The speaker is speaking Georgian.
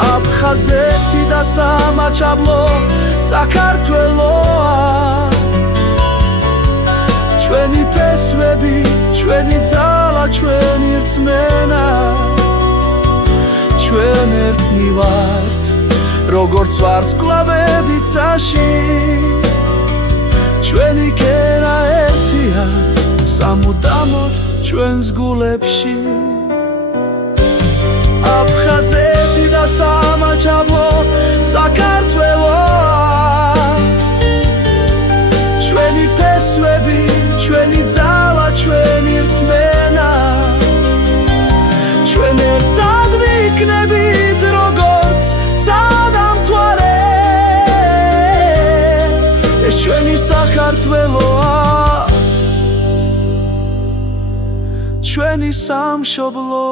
აფხაზეთი და სამაჩაბლო საქართველოა ჩვენი ფესვები, ჩვენი ძალა, ჩვენი რწმენა ჩვენ ერთნი ვართ როგორც ვარსკვლავები ცაში ჩვენი კერა ერთია სამუდამოდ ჩვენს გულებში აფხაზეთი და სამაჩაბლო საქართველოა ჩვენი ფესვები, ჩვენი ძალა, ჩვენი რწმენა ჩვენ ერთად ვიქნებით როგორც ცალ-დამთვარე ეს ჩვენი საქართველოა ჩვენი სამშობლო